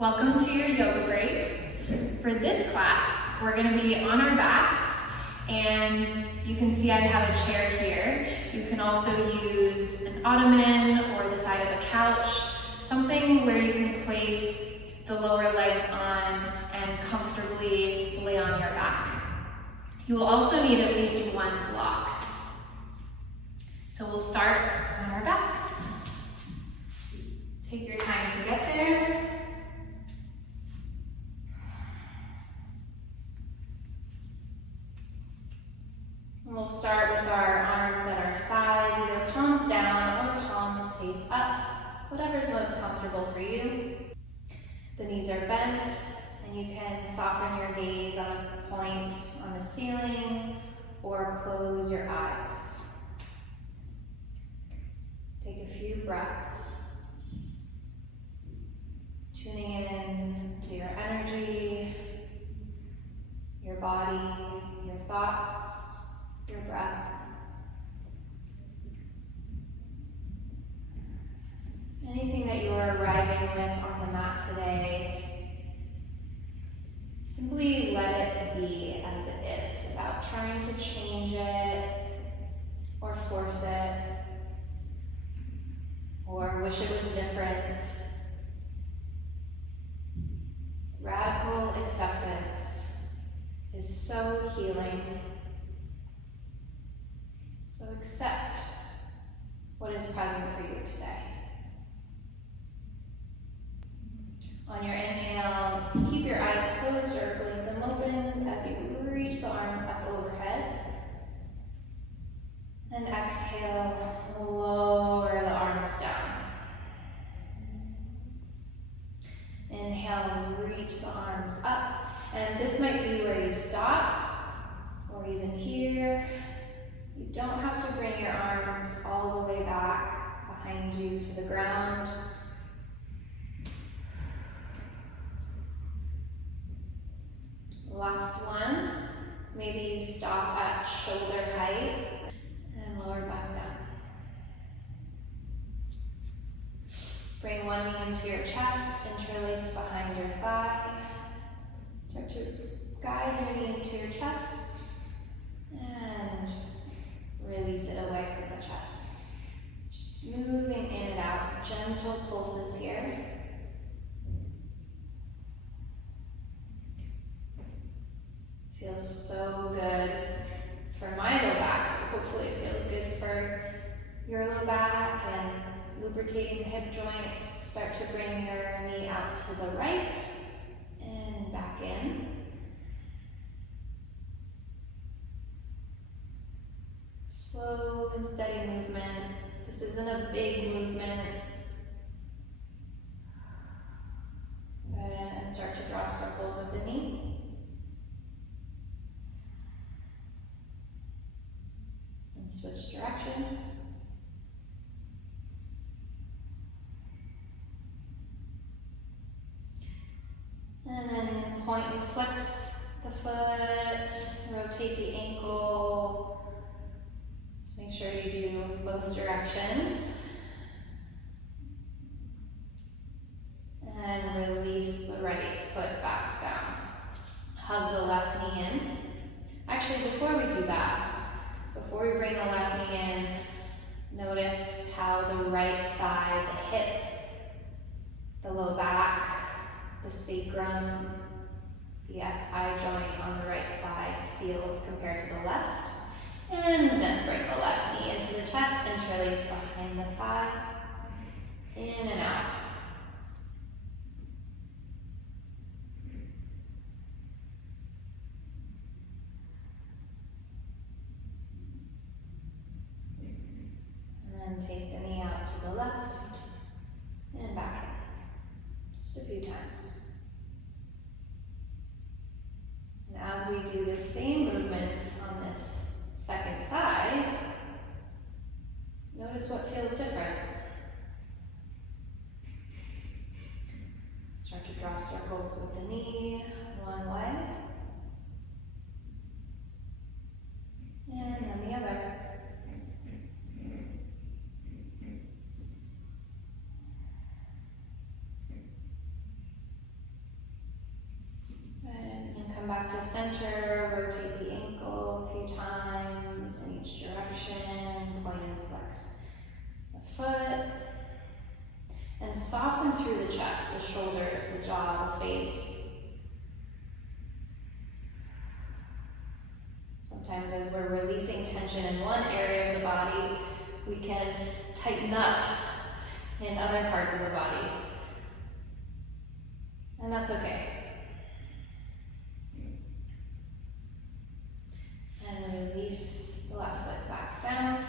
Welcome to your yoga break. For this class, we're going to be on our backs, and you can see I have a chair here. You can also use an ottoman or the side of a couch, something where you can place the lower legs on and comfortably lay on your back. You will also need at least one block. So we'll start on our backs. Take your time to get there. And we'll start with our arms at our sides, either palms down or palms face up, whatever's most comfortable for you. The knees are bent, and you can soften your gaze on a point on the ceiling or close your eyes. Take a few breaths, tuning in to your energy, your body, your thoughts, your breath. Anything that you are arriving with on the mat today, simply let it be as it is without trying to change it or force it or wish it was different. Radical acceptance is so healing. So accept what is present for you today. On your inhale, keep your eyes closed or blink them open as you reach the arms up overhead. And exhale, lower the arms down. Inhale, reach the arms up. And this might be where you stop, or even here. You don't have to bring your arms all the way back behind you to the ground. Last one. Maybe you stop at shoulder height and lower back down. Bring one knee into your chest, interlace behind your thigh. Start to guide your knee into your chest and release it away from the chest. Just moving in and out, gentle pulses here. Feels so good for my low back, so hopefully it feels good for your low back, and lubricating the hip joints. Start to bring your knee out to the right and back in. Slow and steady movement. This isn't a big movement. And start to draw circles with the knee. And switch directions. And then point and flex the foot, rotate the ankle. Just make sure you do both directions. And release the right foot back down. Hug the left knee in. Actually, before we do that, before we bring the left knee in, notice how the right side, the hip, the low back, the sacrum, the SI joint on the right side feels compared to the left. And then bring the left knee into the chest, interlace behind the thigh, in and out. And then take the knee out to the left and back in. Just a few times. And as we do the same movements on this second side, notice what feels different. Start to draw circles with the knee one way, and then the other. back to center, rotate the ankle a few times in each direction, point and flex the foot, and soften through the chest, the shoulders, the jaw, the face. Sometimes as we're releasing tension in one area of the body, we can tighten up in other parts of the body. And that's okay. And release the left foot back down.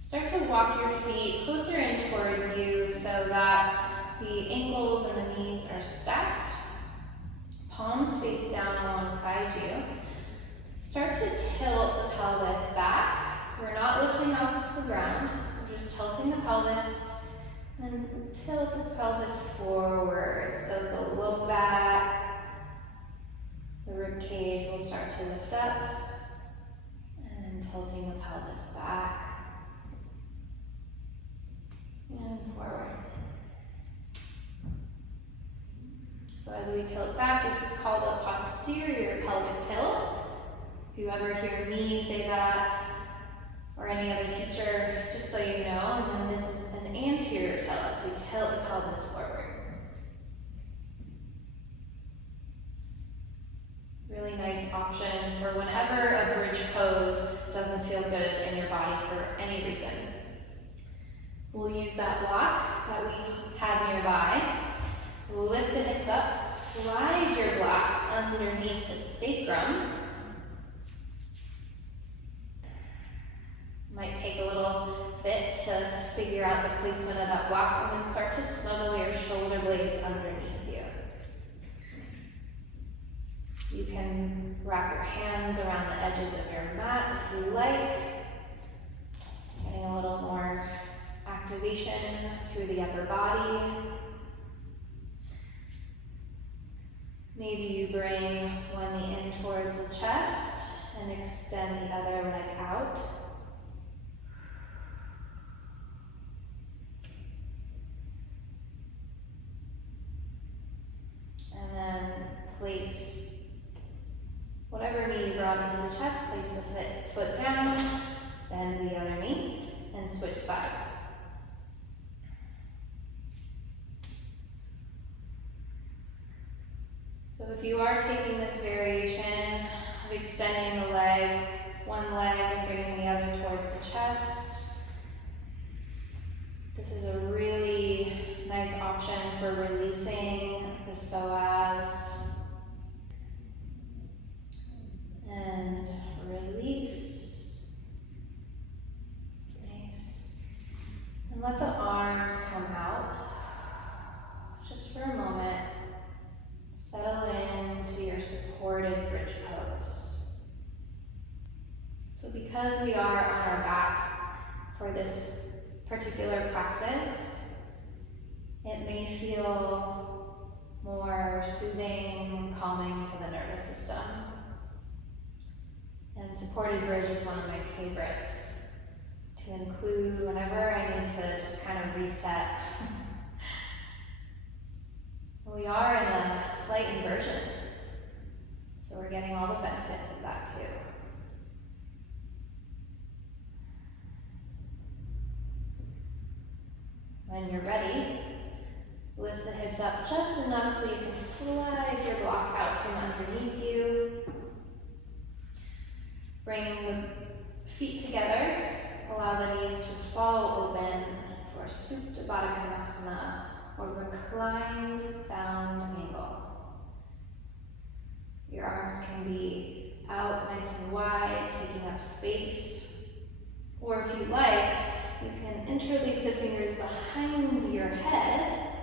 Start to walk your feet closer in towards you so that the ankles and the knees are stacked. Palms face down alongside you. Start to tilt the pelvis back. So we're not lifting off the ground. We're just tilting the pelvis. And tilt the pelvis forward. So the low back, the rib cage will start to lift up. And tilting the pelvis back. And forward. So as we tilt back, this is called a posterior pelvic tilt. If you ever hear me say that, or any other teacher, just so you know. And then this is an anterior tilt as we tilt the pelvis forward. Really nice option for whenever a bridge pose doesn't feel good in your body for any reason. We'll use that block that we had nearby. Lift the hips up, slide your block underneath the sacrum. Might take a little bit to figure out the placement of that block, and then start to snuggle your shoulder blades underneath you. You can wrap your hands around the edges of your mat if you like, getting a little more activation through the upper body. Maybe you bring one knee in towards the chest and extend the other leg out. And then place whatever knee you brought into the chest, place the foot down, bend the other knee, and switch sides. So if you are taking this variation of extending the leg, one leg and bringing the other towards the chest, this is a really nice option for releasing the psoas. And release. Nice. And let the arms come out just for a moment. Settle into your supported bridge pose. So because we are on our backs for this particular practice, it may feel more soothing and calming to the nervous system. And supported bridge is one of my favorites to include whenever I need to just kind of reset. We are in a slight inversion, so we're getting all the benefits of that too. When you're ready, lift the hips up just enough so you can slide your block out from underneath you. Bring the feet together, allow the knees to fall open for Supta Baddha Konasana, or reclined bound angle. Your arms can be out nice and wide, taking up space. Or if you like, you can interlace the fingers behind your head,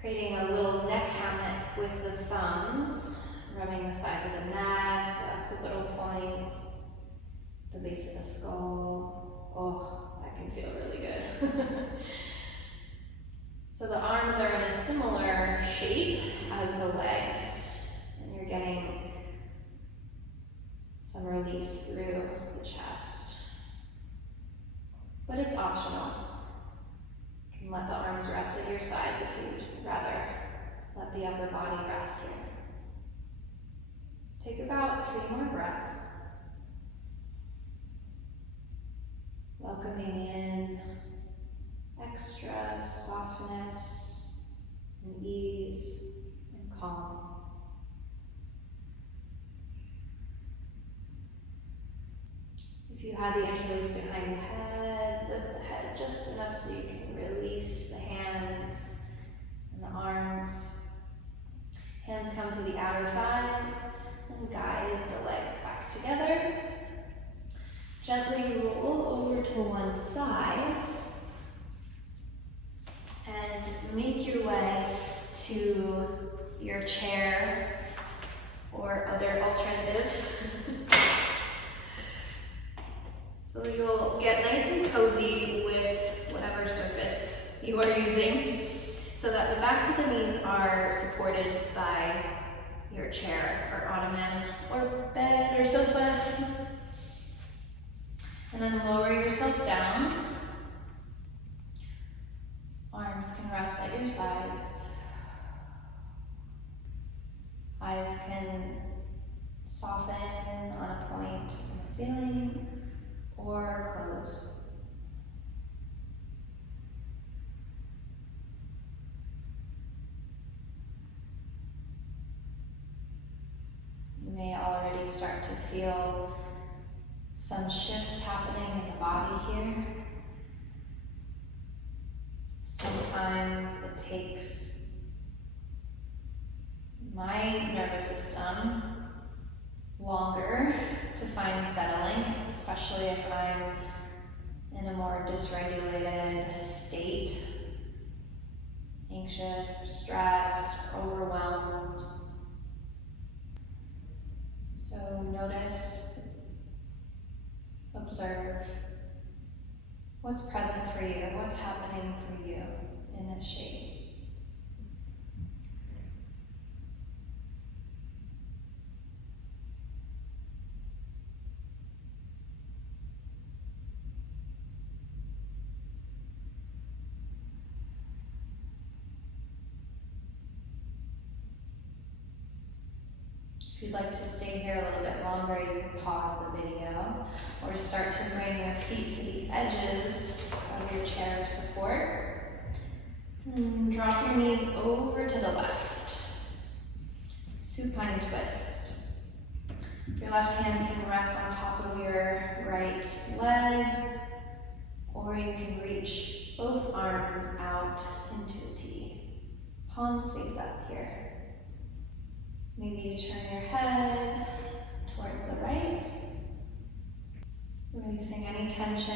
creating a little neck hammock with the thumbs, rubbing the sides of the neck, the occipital points, the base of the skull. Oh, that can feel really good. So the arms are in a similar shape as the legs, and you're getting some release through the chest. But it's optional. You can let the arms rest at your sides if you'd rather let the upper body rest here. Take about 3 more breaths. Welcoming in extra softness and ease and calm. If you had the interlace behind the head, lift the head just enough so you can release the hands and the arms. Hands come to the outer thighs and guide the legs back together. Gently roll over to one side and make your way to your chair or other alternative. So you'll get nice and cozy with whatever surface you are using so that the backs of the knees are supported by your chair or ottoman or bed or sofa. And then lower yourself down. Arms can rest at your sides. Eyes can soften on a point in the ceiling or close. You may already start to feel some shifts happening in the body here. Sometimes it takes my nervous system longer to find settling, especially if I'm in a more dysregulated state, anxious, stressed, overwhelmed. So notice, observe what's present for you, what's happening for you in this shape. If you'd like to stay here a little bit longer, you can pause the video or start to bring your feet to the edges of your chair support. And drop your knees over to the left. Supine twist. Your left hand can rest on top of your right leg, or you can reach both arms out into a T. Palms face up here. Maybe you turn your head towards the right, releasing any tension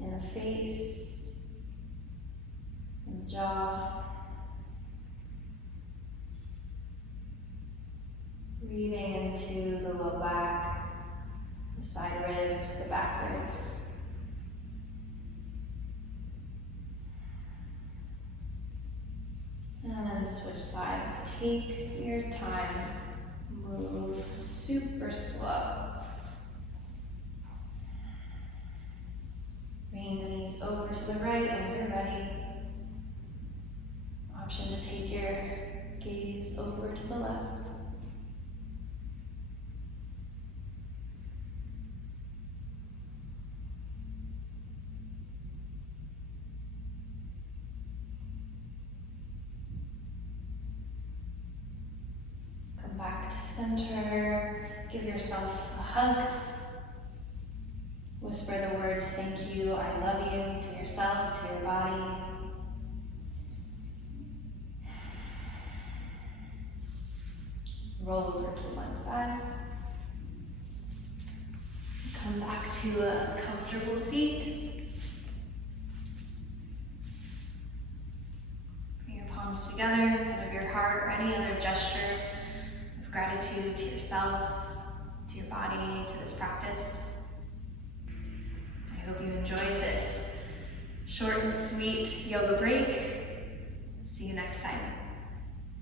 in the face, in the jaw. Breathing into the low back, the side ribs, the back ribs. And then switch sides. Take your time. Move super slow. Bring the knees over to the right when you're ready. Option to take your gaze over to the left. Back to center, give yourself a hug. Whisper the words, thank you, I love you, to yourself, to your body. Roll over to one side. Come back to a comfortable seat. Bring your palms together in front of your heart or any other gesture. Gratitude to yourself, to your body, to this practice. I hope you enjoyed this short and sweet yoga break. See you next time.